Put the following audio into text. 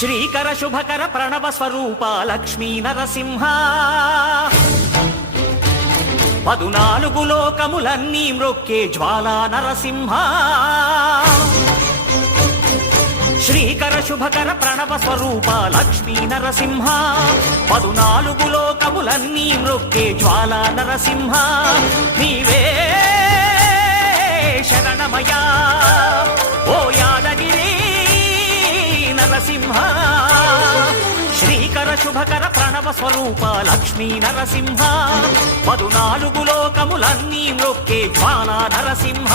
శ్రీకర శుభకర ప్రణవ స్వరూప లక్ష్మీ నరసింహ 14 లోకములన్నీ మ్రొక్కే జ్వాలా నరసింహ శ్రీకర శుభకర ప్రణవ స్వరూప లక్ష్మీ నరసింహ 14 లోకములన్నీ మ్రొక్కే జ్వాలా నరసింహ నీవే శరణమయా ఓ యాదగిరి నరసింహ శ్రీకర శుభకర ప్రణవ స్వరూప లక్ష్మీ నరసింహ 14 లోకములన్నీ మ్రొక్కే జ్వాలా నరసింహ